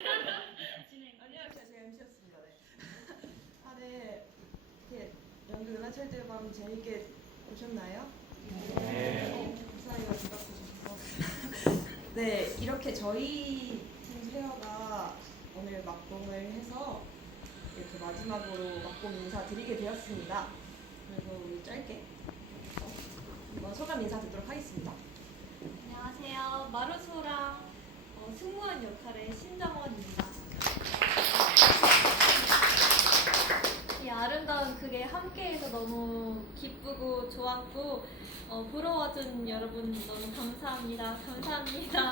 안녕하세요. 제가 MC였습니다. 네. 아, 네. 이렇게 연극 은하철들밤 재밌게 보셨나요? 네. 감사해요. 대답해 주셔서. 네, 이렇게 저희 팀 세어가 오늘 막공을 해서 이렇게 마지막으로 막공 인사 드리게 되었습니다. 그래서 우리 짧게 한번 소감 인사 듣도록 하겠습니다. 안녕하세요. 마루소랑 어, 승무원 역할의 신정원입니다. 이 아름다운 그게 함께해서 너무 기쁘고 좋았고 어, 부러워준 여러분 너무 감사합니다. 감사합니다.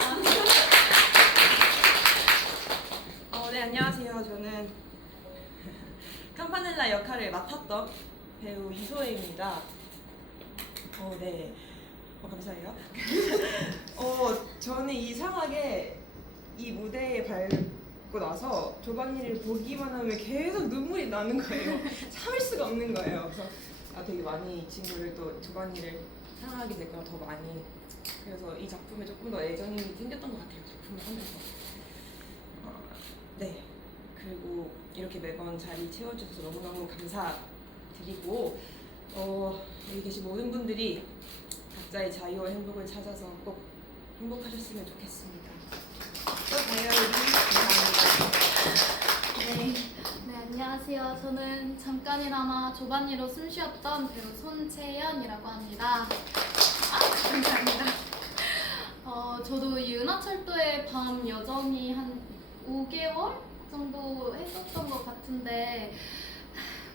어, 네, 안녕하세요. 저는 캄파넬라 역할을 맡았던 배우 이소혜입니다. 어, 네. 어, 감사해요. 어, 저는 이상하게 이 무대에 밟고 나서 조반니를 보기만 하면 계속 눈물이 나는 거예요. 참을 수가 없는 거예요. 그래서 아, 되게 많이 이 친구를 또 조반니를 사랑하게 됐거나 더 많이 그래서 이 작품에 조금 더 애정이 생겼던 것 같아요. 작품을 하면서. 어, 네. 그리고 이렇게 매번 자리 채워주셔서 너무너무 감사드리고 어, 여기 계신 모든 분들이 각자의 자유와 행복을 찾아서 꼭 행복하셨으면 좋겠습니다. 또 봐요. 네. 네, 안녕하세요. 저는 잠깐이나마 조반니로 숨 쉬었던 배우 손채연이라고 합니다. 아, 감사합니다. 어, 저도 이 은하철도의 밤 여정이 한 5개월 정도 했었던 것 같은데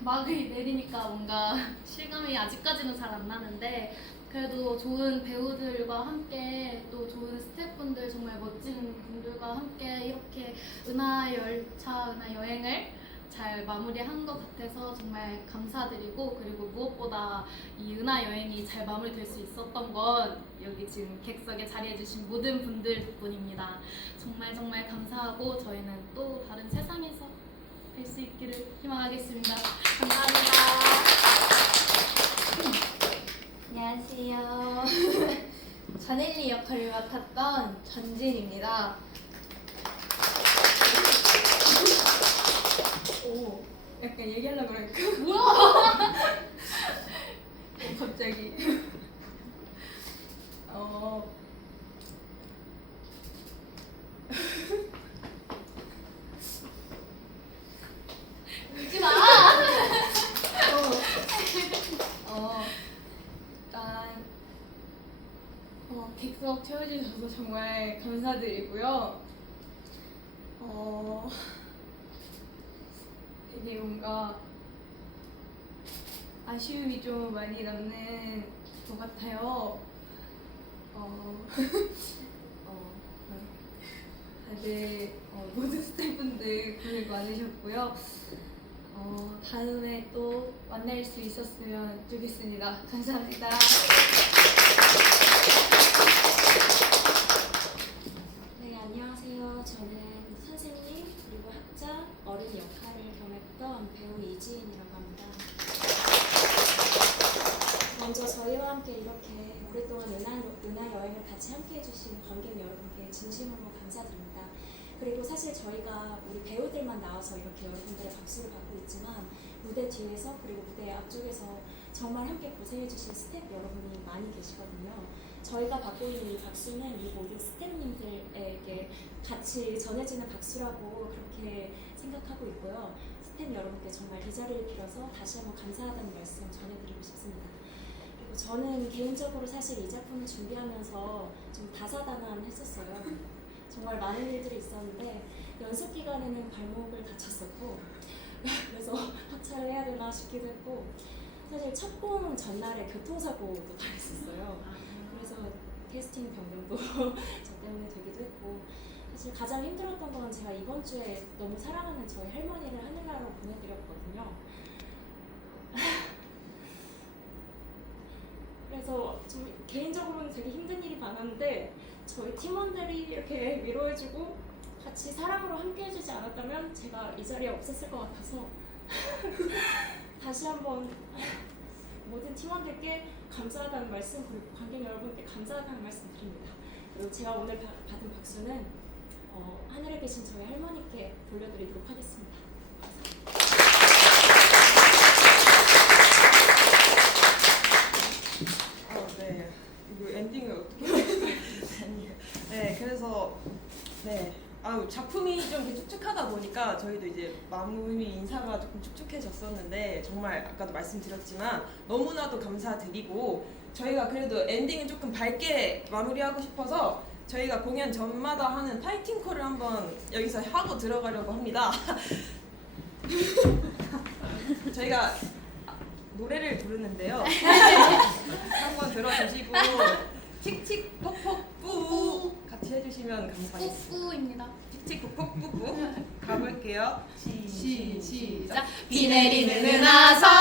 막을 내리니까 뭔가 실감이 아직까지는 잘 안 나는데 그래도 좋은 배우들과 함께 또 좋은 스태프분들 정말 멋진 분들과 함께 이렇게 은하 열차, 은하 여행을 잘 마무리한 것 같아서 정말 감사드리고 그리고 무엇보다 이 은하 여행이 잘 마무리될 수 있었던 건 여기 지금 객석에 자리해주신 모든 분들 덕분입니다. 정말 정말 감사하고 저희는 또 다른 세상에서 뵐 수 있기를 희망하겠습니다. 감사합니다. 안녕하세요. 전일리 역할을 맡았던 전진입니다. 오, 약간 얘기하려고 그러니까. 뭐야? 갑자기. 어. 울지 마! 어, 일단 어, 객석 채워주셔서 정말 감사드리고요. 어, 되게 뭔가 아쉬움이 좀 많이 남는 것 같아요. 어, 어, 네. 다들 어, 모든 스태프분들 고생 많으셨고요. 어, 다음에 또 만날 수 있었으면 좋겠습니다. 감사합니다. 네, 안녕하세요. 저는 선생님 그리고 학자 어른 역할을 겸했던 배우 이지인이라고 합니다. 먼저 저희와 함께 이렇게 오랫동안 은하, 여행을 같이 함께 해주신 관객 여러분께 진심으로 감사드립니다. 그리고 사실 저희가 우리 배우들만 나와서 이렇게 여러분들의 박수를 받고 있지만 무대 뒤에서 그리고 무대 앞쪽에서 정말 함께 고생해주신 스태프 여러분이 많이 계시거든요. 저희가 받고 있는 이 박수는 이 모든 스태프님들에게 같이 전해지는 박수라고 그렇게 생각하고 있고요. 스태프 여러분께 정말 이 자리를 빌어서 다시 한번 감사하다는 말씀 전해드리고 싶습니다. 그리고 저는 개인적으로 사실 이 작품을 준비하면서 좀 다사다난했었어요. 정말 많은 일들이 있었는데 연습 기간에는 발목을 다쳤었고 그래서 하차를 해야 되나 싶기도 했고 사실 첫공 전날에 교통사고도 당했었어요. 그래서 캐스팅 변경도 저 때문에 되기도 했고 사실 가장 힘들었던 건 제가 이번 주에 너무 사랑하는 저희 할머니를 하늘나라로 보내드렸거든요. 그래서 좀 개인적으로는 되게 힘든 일이 많았는데 저희 팀원들이 이렇게 위로해주고 같이 사랑으로 함께 해주지 않았다면 제가 이 자리에 없었을 것 같아서 다시 한번 모든 팀원들께 감사하다는 말씀 그리고 관객 여러분께 감사하다는 말씀 드립니다. 그리고 제가 오늘 바- 받은 박수는 어, 하늘에 계신 저희 할머니께 돌려드리도록 하겠습니다. 어, 네. 이거 엔딩을 어떻게 아니에요. 네, 그래서 네. 아유, 작품이 좀 이렇게 축축하다 보니까 저희도 이제 마무리 인사가 조금 축축해졌었는데 정말 아까도 말씀드렸지만 너무나도 감사드리고 저희가 그래도 엔딩은 조금 밝게 마무리하고 싶어서 저희가 공연 전마다 하는 파이팅 콜을 한번 여기서 하고 들어가려고 합니다. 저희가 노래를 부르는데요. 한번 들어주시고 틱틱 톡톡 뿌 같이 해주시면 감사하겠습니다. 뿌뿌입니다. 틱틱 톡톡 뿌뿌 가볼게요. 시. 시작. 비 내리는 은하선